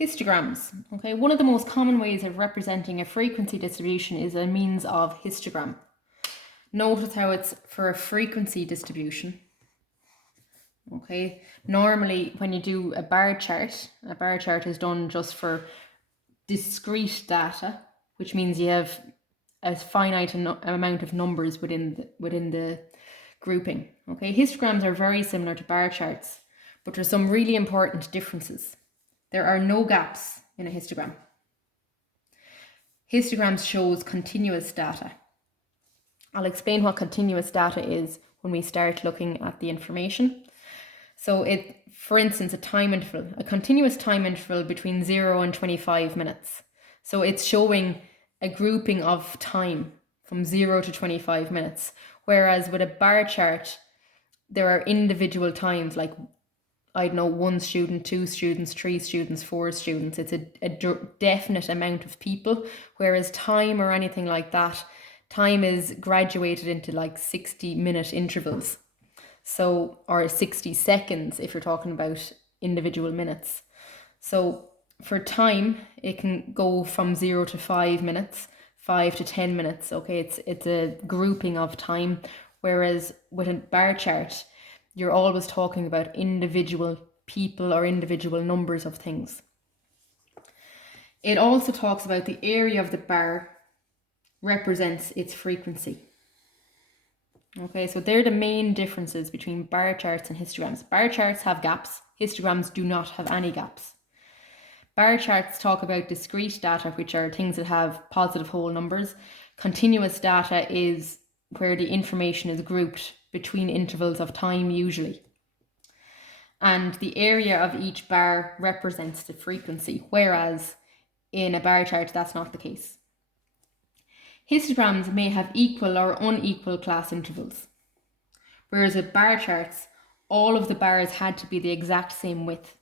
Histograms. Okay, one of the most common ways of representing a frequency distribution is a means of histogram. Notice how it's for a frequency distribution. Okay, normally when you do a bar chart is done just for discrete data, which means you have a finite amount of numbers within the grouping. Okay, histograms are very similar to bar charts, but there's some really important differences. There are no gaps in a histogram. Histograms shows continuous data. I'll explain what continuous data is when we start looking at the information. So for instance, a continuous time interval between 0 and 25 minutes. So it's showing a grouping of time from 0 to 25 minutes. Whereas with a bar chart, there are individual times, like, I don't know, 1 student, 2 students, 3 students, 4 students. It's a definite amount of people. Whereas time or anything like that, time is graduated into like 60-minute intervals. So, or 60 seconds if you're talking about individual minutes. So for time, it can go from 0 to 5 minutes, 5 to 10 minutes. Okay, it's a grouping of time. Whereas with a bar chart, you're always talking about individual people or individual numbers of things. It also talks about the area of the bar represents its frequency. Okay, so they're the main differences between bar charts and histograms. Bar charts have gaps, histograms do not have any gaps. Bar charts talk about discrete data, which are things that have positive whole numbers. Continuous data is where the information is grouped between intervals of time usually. And the area of each bar represents the frequency, whereas in a bar chart, that's not the case. Histograms may have equal or unequal class intervals, whereas with bar charts, all of the bars had to be the exact same width.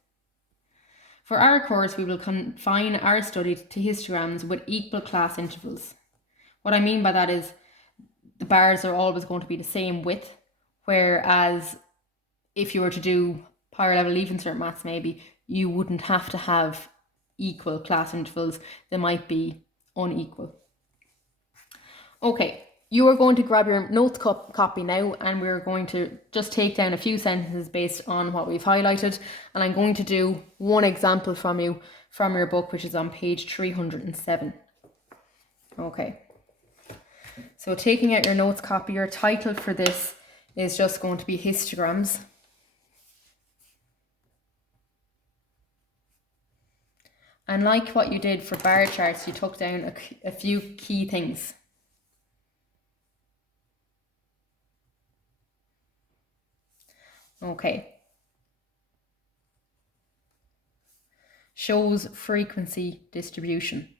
For our course, we will confine our study to histograms with equal class intervals. What I mean by that is the bars are always going to be the same width, whereas if you were to do higher level leaving cert maths, maybe you wouldn't have to have equal class intervals. They might be unequal. Okay, you are going to grab your notes copy now, and we're going to just take down a few sentences based on what we've highlighted, and I'm going to do one example from your book, which is on page 307. Okay, so taking out your notes copy, your title for this is just going to be histograms. And like what you did for bar charts, you took down a few key things. Okay. Shows frequency distribution.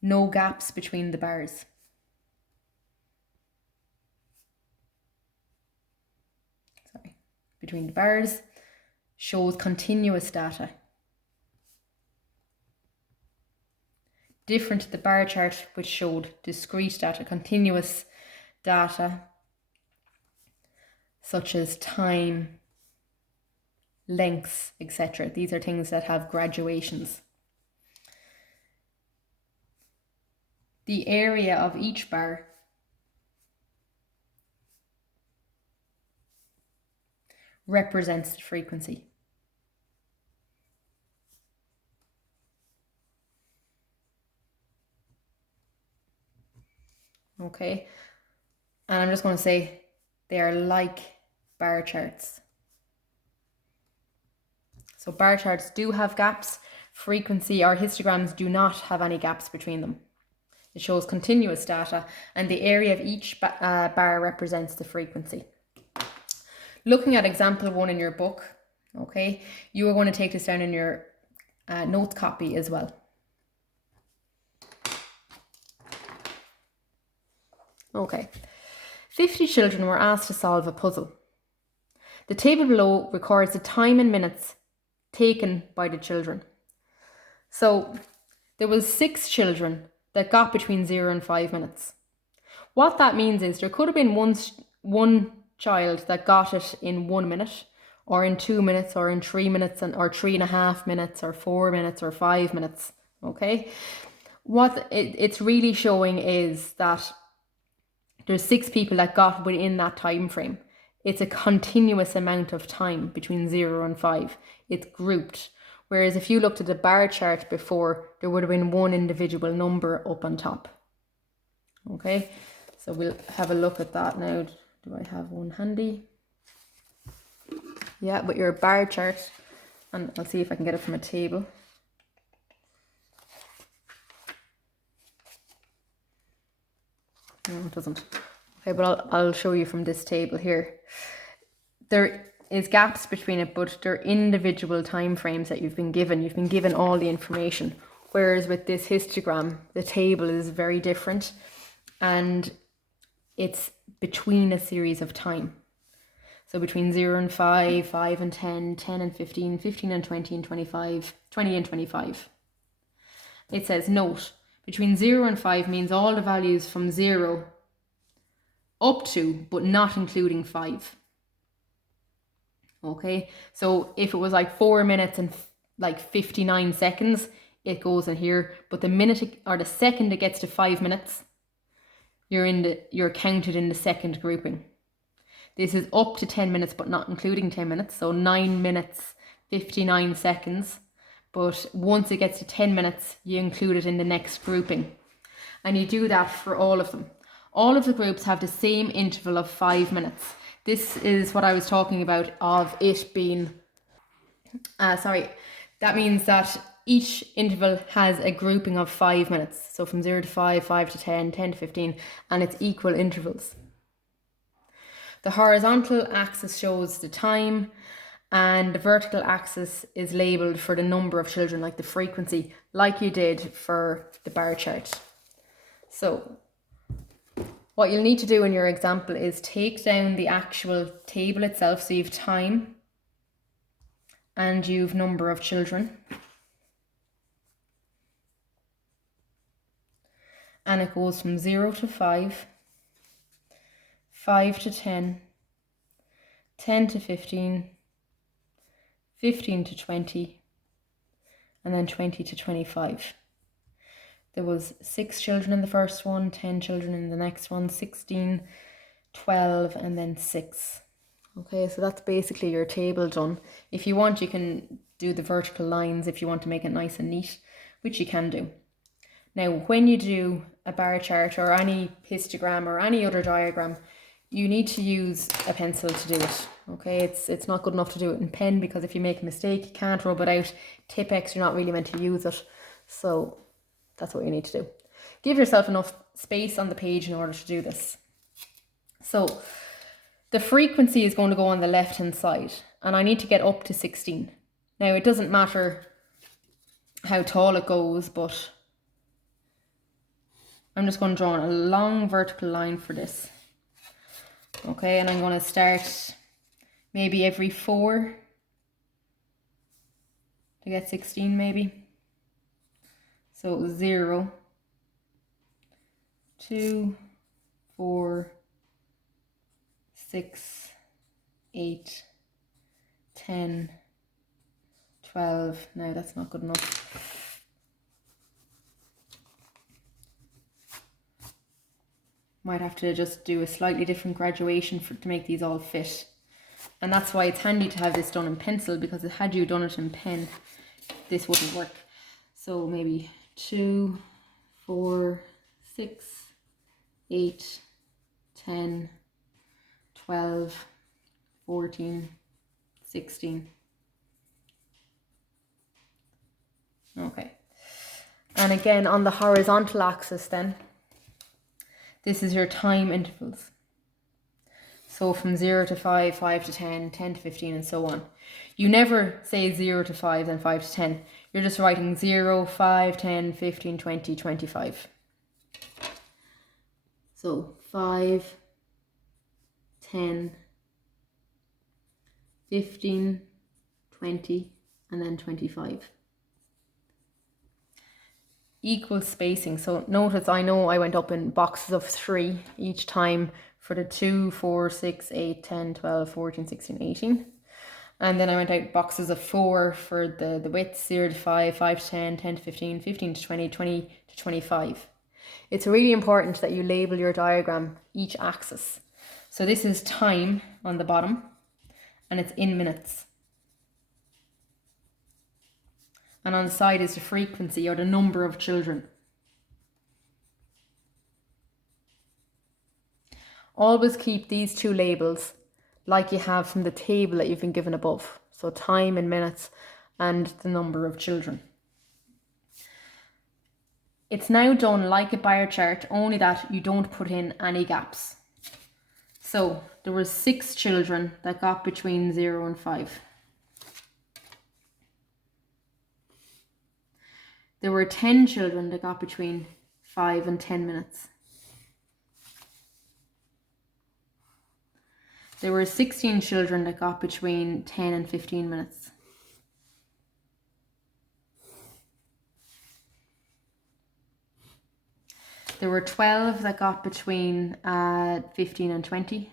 No gaps between the bars. Between the bars. Shows continuous data. Different to the bar chart, which showed discrete data. Continuous data such as time, lengths, etc. These are things that have graduations. The area of each bar represents the frequency. Okay, and I'm just going to say they are like bar charts. So bar charts do have gaps. Frequency or histograms do not have any gaps between them. It shows continuous data, and the area of each bar represents the frequency. Looking at example 1 in your book, okay, you are going to take this down in your notes copy as well. Okay, 50 children were asked to solve a puzzle. The table below records the time in minutes taken by the children. So there was 6 children that got between 0 and 5 minutes. What that means is there could have been one child that got it in 1 minute, or in 2 minutes, or in 3 minutes, or 3.5 minutes, or 4 minutes, or 5 minutes. Okay? What it's really showing is that there's 6 people that got within that time frame. It's a continuous amount of time between 0 and 5. It's grouped. Whereas if you looked at the bar chart before, there would have been one individual number up on top. Okay, so we'll have a look at that now. Do I have one handy? Yeah, with your bar chart, and I'll see if I can get it from a table. No, it doesn't. Okay, but I'll show you from this table here. There is gaps between it, but they're individual time frames that you've been given. You've been given all the information. Whereas with this histogram, the table is very different, and it's between a series of time. So between 0 and 5, 5 and 10, 10 and 15, 15 and 20 and 25, 20 and 25. It says, note, between 0 and 5 means all the values from 0 up to, but not including 5. Okay, so if it was like 4 minutes and like 59 seconds, it goes in here. But the minute or the second it gets to 5 minutes, you're counted in the second grouping. This is up to 10 minutes, but not including 10 minutes. So 9 minutes, 59 seconds. But once it gets to 10 minutes, you include it in the next grouping. And you do that for all of them. All of the groups have the same interval of 5 minutes. This is what I was talking about of it being, that means that each interval has a grouping of 5 minutes. So from 0 to 5, 5 to 10, 10 to 15, and it's equal intervals. The horizontal axis shows the time, and the vertical axis is labelled for the number of children, like the frequency, like you did for the bar chart. So what you'll need to do in your example is take down the actual table itself. So you've time and you've number of children. And it goes from 0 to 5, 5 to 10, 10 to 15, 15 to 20, and then 20 to 25. There was 6 children in the first one, 10 children in the next one, 16, 12, and then 6. Okay, so that's basically your table done. If you want, you can do the vertical lines if you want to make it nice and neat, which you can do. Now, when you do a bar chart or any histogram or any other diagram, you need to use a pencil to do it. Okay, it's not good enough to do it in pen, because if you make a mistake, you can't rub it out. Tipp-Ex, you're not really meant to use it. So that's what you need to do. Give yourself enough space on the page in order to do this. So the frequency is going to go on the left-hand side, and I need to get up to 16. Now, it doesn't matter how tall it goes, but I'm just going to draw a long vertical line for this. Okay, and I'm going to start maybe every 4 to get 16 maybe. So 0, 2, 4, 6, 8, 10, 12. No, that's not good enough. Might have to just do a slightly different graduation to make these all fit. And that's why it's handy to have this done in pencil, because had you done it in pen, this wouldn't work. So maybe 2, 4, 6, 8, 10, 12, 14, 16. Okay. And again, on the horizontal axis then, this is your time intervals. So from 0 to 5, 5 to 10, 10 to 15, and so on. You never say 0 to 5, then 5 to 10. You're just writing 0, 5, 10, 15, 20, 25. So 5, 10, 15, 20, and then 25. equal spacing. So notice I know I went up in boxes of 3 each time for the 2, 4, 6, 8, 10, 12, 14, 16, 18. And then I went out boxes of 4 for the width, 0 to 5, 5 to 10, 10 to 15, 15 to 20, 20 to 25. It's really important that you label your diagram each axis. So this is time on the bottom, and it's in minutes. And on the side is the frequency, or the number of children. Always keep these two labels like you have from the table that you've been given above. So time in minutes and the number of children. It's now done like a bar chart, only that you don't put in any gaps. So there were 6 children that got between 0 and 5. There were 10 children that got between 5 and 10 minutes. There were 16 children that got between 10 and 15 minutes. There were 12 that got between 15 and 20.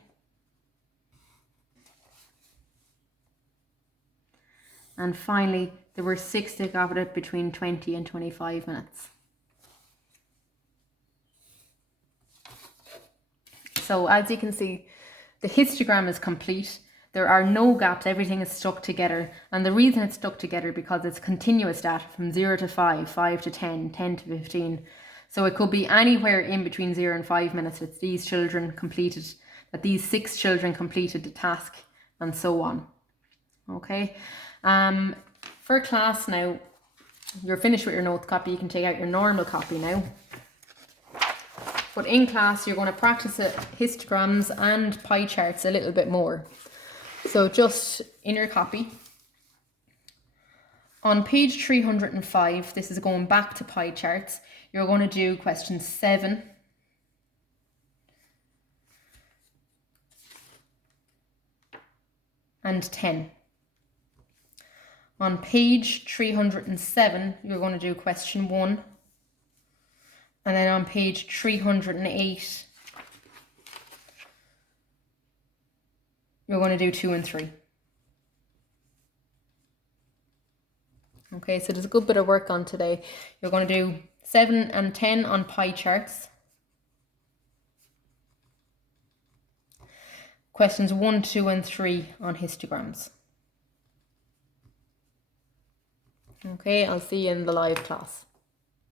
And finally, there were 6 that got it between 20 and 25 minutes. So as you can see, the histogram is complete. There are no gaps, everything is stuck together. And the reason it's stuck together because it's continuous data from 0 to 5, 5 to 10, 10 to 15. So it could be anywhere in between 0 and 5 minutes that these children completed, that these 6 children completed the task, and so on. Okay. For class now, you're finished with your notes copy, you can take out your normal copy now. But in class, you're going to practice histograms and pie charts a little bit more. So just in your copy, on page 305, this is going back to pie charts, you're going to do question 7 and 10. On page 307, you're going to do question 1. And then on page 308, you're going to do 2 and 3. Okay, so there's a good bit of work on today. You're going to do 7 and 10 on pie charts. Questions 1, 2 and 3 on histograms. Okay, I'll see you in the live class.